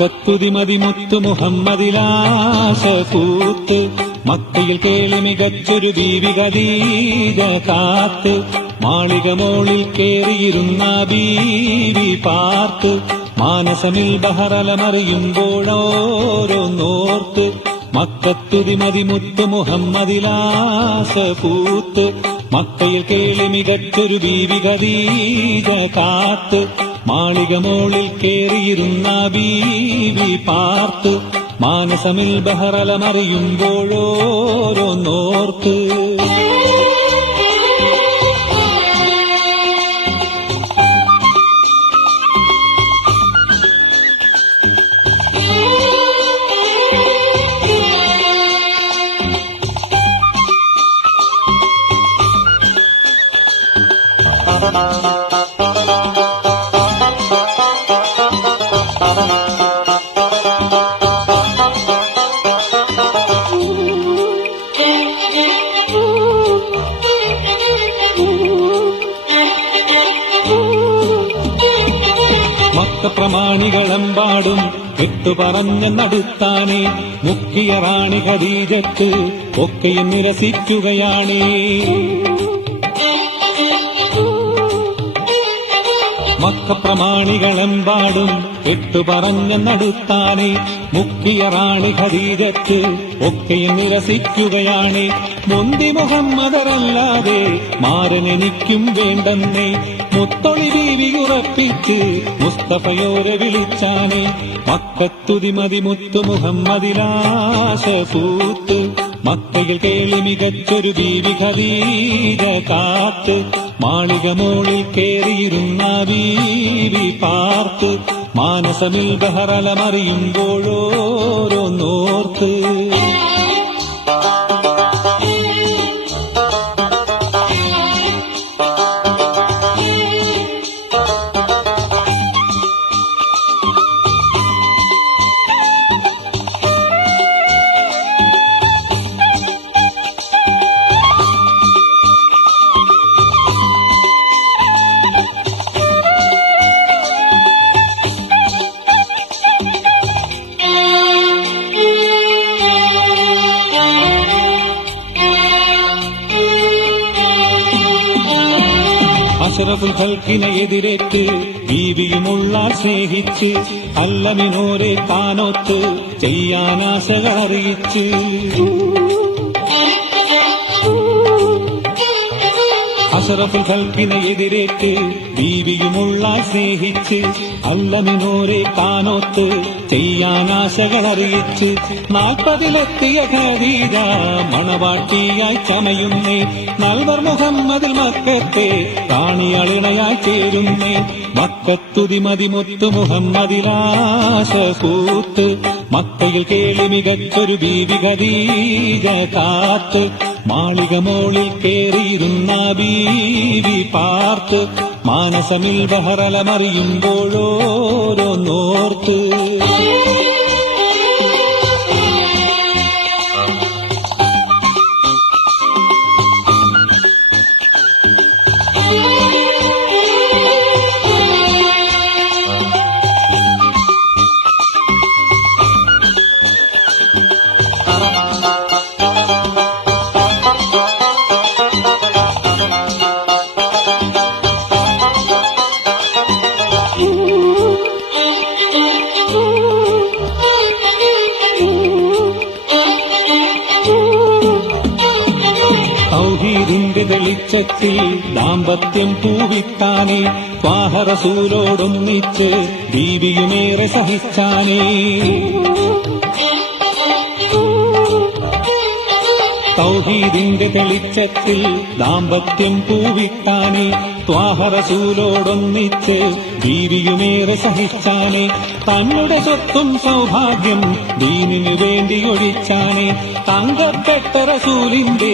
മക്കത്തുതിമതി മുത്തു മുഹമ്മദിലാശ പൂത്ത് മക്കയിൽ കേളി മികച്ചൊരു ബീവി ഖദീജ കാത്ത് മാളിക മോളിൽ കേറിയിരുന്ന ബീവി പാർത്ത് മാനസമിൽ ബഹറലമറിയുമ്പോഴോരോന്നോർത്ത് മക്കത്തുതിമതി മുത്തു മുഹമ്മദിലാശ പൂത്ത് മക്കയിൽ കേളി മികച്ചൊരു ബീവി ഖദീജ കാത്ത് മാളിക മോളിൽ കേറിയിരുന്ന ബീവി പാർത്ത് മാനസമിൽ ബഹറലമറിയുമ്പോഴോരോന്നോർത്ത് പ്രമാണികളെമ്പാടും വിട്ടുപറഞ്ഞ നടുത്താനേ മുക്കിയ റാണി ഖദീജത്ത് ഒക്കെയും നിരസിക്കുകയാണേ. മക്കപ്രമാണികളെമ്പാടും വിട്ടുപറഞ്ഞ നടുത്താനേ മുക്കിയ റാണി ഖദീജത്ത് ഒക്കെയും നിരസിക്കുകയാണേ. മുന്തി മുഹമ്മദരല്ലാതെ മാരനെനിക്കും വേണ്ടെന്നേ മുത്തൊളി ബീവി ഉറപ്പിച്ച് മുസ്തഫയോരെ വിളിച്ചാനേ. മക്കത്തുതിമതി മുത്തു മുഹമ്മദിലാശ പൂത്ത് മക്കയിൽ കേളി മികച്ചൊരു ബീവി ഖദീജ കാത്ത് മാളിക മോളിൽ കേറിയിരുന്ന ബീവി പാർത്ത് മാനസമിൽ ബഹറലമറിയുമ്പോഴോരോന്നോർത്ത് അഷ്റഫുൽ ഖൽഖിനെ എതിരേറ്റ് ബീവിയുമുള്ള സ്നേഹിച്ച് അല്ലമിനോരെ താനൊത്ത് ചെയ്യാനാശകൾ അറിയിച്ച് അഷ്റഫുൽ ഖൽഖിനെ എതിരേറ്റ് ബീവിയുമുള്ള സ്നേഹിച്ച് അല്ലമിനോരെ താനൊത്ത് ചെയ്യാനാശകൾ അറിയിച്ച് 40-ലെത്തിയ ഖദീജ മണവാട്ടിയായി ചമയുന്നേ. നൽവർ മുഹമ്മദിൽ മക്കത്തെ റാണിയളിണയായി ചേരുന്നേ. മക്കത്തുതിമതി മുത്തു മുഹമ്മദിലാശ പൂത്ത് മക്കയിൽ കേളി മികച്ചൊരു ബീവി ഖദീജ കാത്ത് മാളിക മോളിൽ കേറിയിരുന്ന ബീവി പാർത്ത് മാനസമിൽ ബഹറലമറിയുമ്പോഴോരോന്നോർത്ത് തൗഹീദിന്റെ വെളിച്ചത്തിൽ ദാമ്പത്യം പൂവിത്താനേ. ത്വാഹ റസൂലോടൊന്നിച്ച് ബീവിയുമേറെ സഹിച്ചാനേ. തൗഹീദിന്റെ വെളിച്ചത്തിൽ ദാമ്പത്യം പൂവിത്താനേ. ത്വാഹ റസൂലോടൊന്നിച്ച് ബീവിയുമേറെ സഹിച്ചാനേ. തങ്ങളുടെ സ്വത്തും സൗഭാഗ്യം ദീനിനു വേണ്ടി ഒഴിച്ചാനേ. തങ്കപ്പെട്ട റസൂലിന്റെ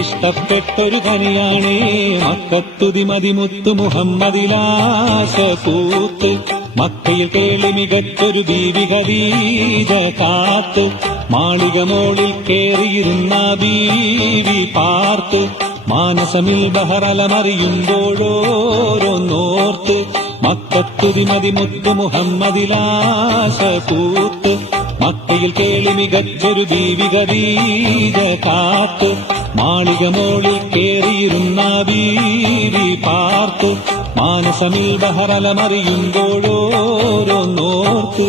ഇഷ്ടപ്പെട്ടൊരു ധനിയാണേ. മക്കത്തുതിമതി മുത്തു മുഹമ്മദിലാശ പൂത്ത് മക്കയിൽ കേളി മികച്ചൊരു ബീവി ഖദീജ കാത്ത് മാളിക മോളിൽ കേറിയിരുന്ന ബീവി പാർത്ത് മാനസമിൽ ബഹറലമറിയുമ്പോഴോരോന്നോർത്ത് മക്കത്തുതിമതി മുത്തു മുഹമ്മദിലാശ പൂത്ത് മക്കയിൽ കേളി മികച്ചൊരു ദീപിക ദീപ കാത്ത് മാളിക മോളിൽ കേറിയിരുന്ന ബീവി പാർത്ത് മാനസമിൽ ബഹറലമറിയുമ്പോഴോരോന്നോർത്ത്